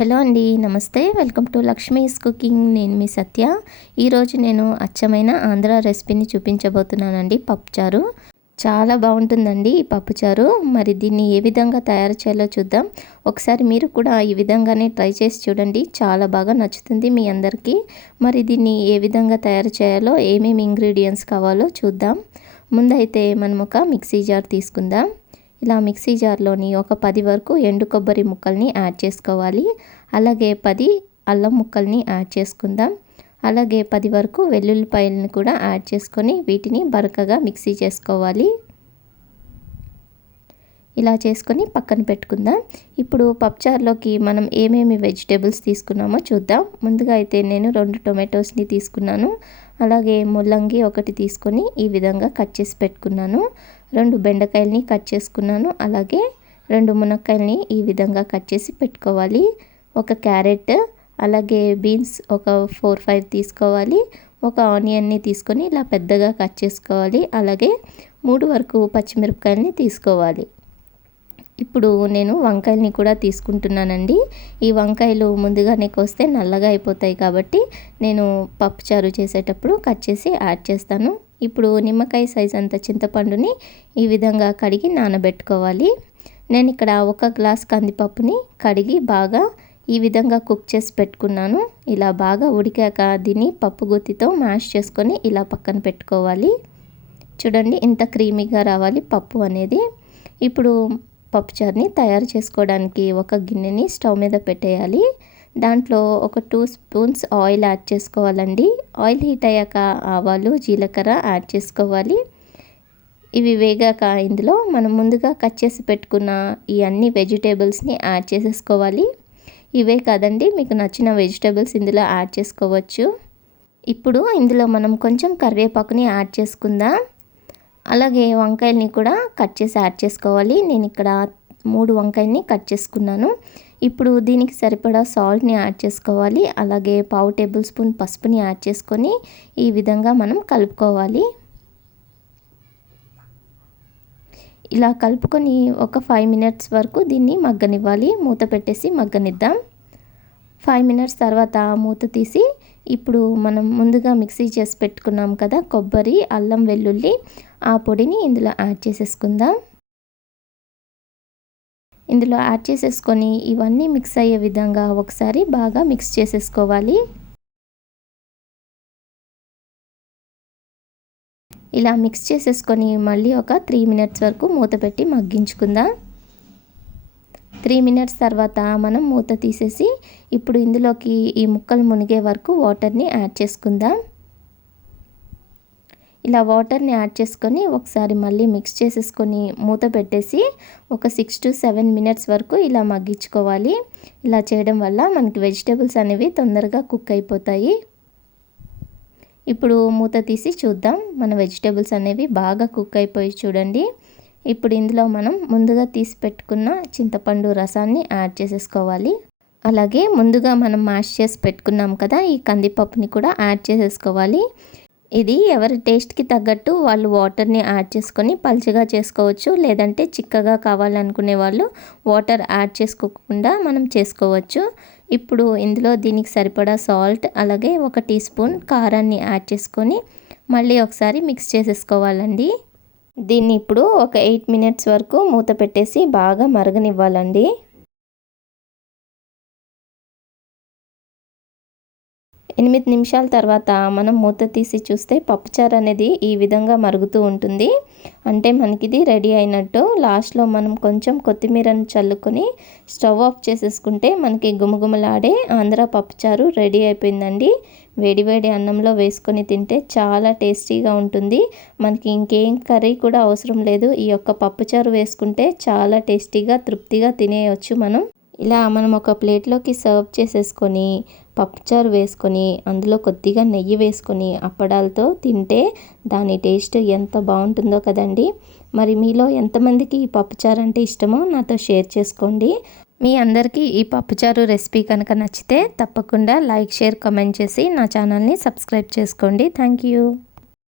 Hello అండి, నమస్తే. Welcome to Lakshmi's cooking. నేను మీ సత్య. ఈరోజు నేను అచ్చమైన ఆంధ్ర రెసిపీని చూపించబోతున్నానండి. పప్పుచారు చాలా బాగుంటుందండి ఈ పప్పుచారు. మరి దీన్ని ఏ విధంగా తయారు చేయాలో చూద్దాం. ఒకసారి మీరు కూడా ఈ విధంగానే ట్రై చేసి చూడండి, చాలా బాగా నచ్చుతుంది మీ అందరికీ. మరి దీన్ని ఏ విధంగా తయారు చేయాలో, ఏమేమి ఇంగ్రీడియంట్స్ కావాలో చూద్దాం. ముందైతే మనం ఒక మిక్సీ జార్ తీసుకుందాం. ఇలా మిక్సీ జార్లోని ఒక 10 వరకు ఎండు కొబ్బరి ముక్కల్ని యాడ్ చేసుకోవాలి. అలాగే 10 అల్లం ముక్కల్ని యాడ్ చేసుకుందాం. అలాగే 10 వరకు వెల్లుల్లిపాయలను కూడా యాడ్ చేసుకొని వీటిని బరకగా మిక్సీ చేసుకోవాలి. ఇలా చేసుకొని పక్కన పెట్టుకుందాం. ఇప్పుడు పప్పుచారులోకి మనం ఏమేమి వెజిటేబుల్స్ తీసుకున్నామో చూద్దాం. ముందుగా అయితే నేను 2 టొమాటోస్ని తీసుకున్నాను. అలాగే ముల్లంగి ఒకటి తీసుకొని ఈ విధంగా కట్ చేసి పెట్టుకున్నాను. 2 బెండకాయలని కట్ చేసుకున్నాను. అలాగే 2 మునక్కాయలని ఈ విధంగా కట్ చేసి పెట్టుకోవాలి. ఒక క్యారెట్, అలాగే బీన్స్ ఒక 4-5 తీసుకోవాలి. ఒక ఆనియన్ని తీసుకొని ఇలా పెద్దగా కట్ చేసుకోవాలి. అలాగే 3 వరకు పచ్చిమిరపకాయలని తీసుకోవాలి. ఇప్పుడు నేను వంకాయలని కూడా తీసుకుంటున్నానండి. ఈ వంకాయలు ముందుగానే కోస్తే నల్లగా అయిపోతాయి కాబట్టి నేను పప్పుచారు చేసేటప్పుడు కట్ చేసి యాడ్ చేస్తాను. ఇప్పుడు నిమ్మకాయ సైజ్ అంత చింతపండుని ఈ విధంగా కడిగి నానబెట్టుకోవాలి. నేను ఇక్కడ 1 గ్లాస్ కందిపప్పుని కడిగి బాగా ఈ విధంగా కుక్ చేసి పెట్టుకున్నాను. ఇలా బాగా ఉడికాక దీన్ని పప్పు గుత్తితో మ్యాష్ చేసుకొని ఇలా పక్కన పెట్టుకోవాలి. చూడండి, ఇంత క్రీమీగా రావాలి పప్పు అనేది. ఇప్పుడు పప్పుచారుని తయారు చేసుకోవడానికి ఒక గిన్నెని స్టవ్ మీద పెట్టేయాలి. దాంట్లో ఒక 2 స్పూన్స్ ఆయిల్ యాడ్ చేసుకోవాలండి. ఆయిల్ హీట్ అయ్యాక ఆవాలు, జీలకర్ర యాడ్ చేసుకోవాలి. ఇవి వేగాక ఇందులో మనం ముందుగా కట్ చేసి పెట్టుకున్న ఈ అన్ని వెజిటేబుల్స్ని యాడ్ చేసేసుకోవాలి. ఇవే కాదండి, మీకు నచ్చిన వెజిటేబుల్స్ ఇందులో యాడ్ చేసుకోవచ్చు. ఇప్పుడు ఇందులో మనం కొంచెం కరివేపాకుని యాడ్ చేసుకుందాం. అలాగే వంకాయల్ని కూడా కట్ చేసి యాడ్ చేసుకోవాలి. నేను ఇక్కడ 3 వంకాయల్ని కట్ చేసుకున్నాను. ఇప్పుడు దీనికి సరిపడా సాల్ట్ని యాడ్ చేసుకోవాలి. అలాగే 1/2 టేబుల్ స్పూన్ పసుపుని యాడ్ చేసుకొని ఈ విధంగా మనం కలుపుకోవాలి. ఇలా కలుపుకొని ఒక 5 మినిట్స్ వరకు దీన్ని మగ్గనివ్వాలి. మూత పెట్టేసి మగ్గనిద్దాం. 5 మినిట్స్ తర్వాత మూత తీసి ఇప్పుడు మనం ముందుగా మిక్సీ చేసి పెట్టుకున్నాం కదా కొబ్బరి, అల్లం, వెల్లుల్లి, ఆ పొడిని ఇందులో యాడ్ చేసేసుకుందాం. ఇందులో యాడ్ చేసేసుకొని ఇవన్నీ మిక్స్ అయ్యే విధంగా ఒకసారి బాగా మిక్స్ చేసేసుకోవాలి. ఇలా మిక్స్ చేసేసుకొని మళ్ళీ ఒక 3 మినిట్స్ వరకు మూత పెట్టి మగ్గించుకుందాం. 3 మినిట్స్ తర్వాత మనం మూత తీసేసి ఇప్పుడు ఇందులోకి ఈ ముక్కలు మునిగే వరకు వాటర్ని యాడ్ చేసుకుందాం. ఇలా వాటర్ని యాడ్ చేసుకొని ఒకసారి మళ్ళీ మిక్స్ చేసేసుకొని మూత పెట్టేసి ఒక 6 to 7 మినిట్స్ వరకు ఇలా మగ్గించుకోవాలి. ఇలా చేయడం వల్ల మనకి వెజిటేబుల్స్ అనేవి తొందరగా కుక్ అయిపోతాయి. ఇప్పుడు మూత తీసి చూద్దాం. మన వెజిటేబుల్స్ అనేవి బాగా కుక్ అయిపోయి చూడండి. ఇప్పుడు ఇందులో మనం ముందుగా తీసి పెట్టుకున్న చింతపండు రసాన్ని యాడ్ చేసేసుకోవాలి. అలాగే ముందుగా మనం మ్యాష్ చేసి పెట్టుకున్నాం కదా ఈ కందిపప్పుని కూడా యాడ్ చేసేసుకోవాలి. ఇది ఎవరి టేస్ట్కి తగ్గట్టు వాళ్ళు వాటర్ని యాడ్ చేసుకొని పల్చగా చేసుకోవచ్చు. లేదంటే చిక్కగా కావాలనుకునే వాళ్ళు వాటర్ యాడ్ చేసుకోకుండా మనం చేసుకోవచ్చు. ఇప్పుడు ఇందులో దీనికి సరిపడా సాల్ట్, అలాగే 1 టీ స్పూన్ కారాన్ని యాడ్ చేసుకొని మళ్ళీ ఒకసారి మిక్స్ చేసేసుకోవాలండి. దీన్ని ఇప్పుడు ఒక 8 మినిట్స్ వరకు మూత పెట్టేసి బాగా మరగనివ్వాలండి. 8 నిమిషాల తర్వాత మనం మూత తీసి చూస్తే పప్పుచారు అనేది ఈ విధంగా మరుగుతూ ఉంటుంది. అంటే మనకి ఇది రెడీ అయినట్టు. లాస్ట్లో మనం కొంచెం కొత్తిమీరను చల్లుకొని స్టవ్ ఆఫ్ చేసేసుకుంటే మనకి గుమగుమలాడే ఆంధ్ర పప్పుచారు రెడీ అయిపోయిందండి. వేడివేడి అన్నంలో వేసుకొని తింటే చాలా టేస్టీగా ఉంటుంది. మనకి ఇంకేం కర్రీ కూడా అవసరం లేదు. ఈ యొక్క పప్పుచారు వేసుకుంటే చాలా టేస్టీగా, తృప్తిగా తినేయవచ్చు మనం. ఇలా మనం ఒక ప్లేట్లోకి సర్వ్ చేసేసుకొని పప్పుచారు వేసుకొని అందులో కొద్దిగా నెయ్యి వేసుకొని అప్పడాలతో తింటే దాని టేస్ట్ ఎంత బాగుంటుందో కదండి. మరి మీలో ఎంతమందికి ఈ పప్పుచారు అంటే ఇష్టమో నాతో షేర్ చేసుకోండి. మీ అందరికీ ఈ పప్పుచారు రెసిపీ కనుక నచ్చితే తప్పకుండా లైక్, షేర్, కామెంట్ చేసి నా ఛానల్ని సబ్స్క్రైబ్ చేసుకోండి. Thank you.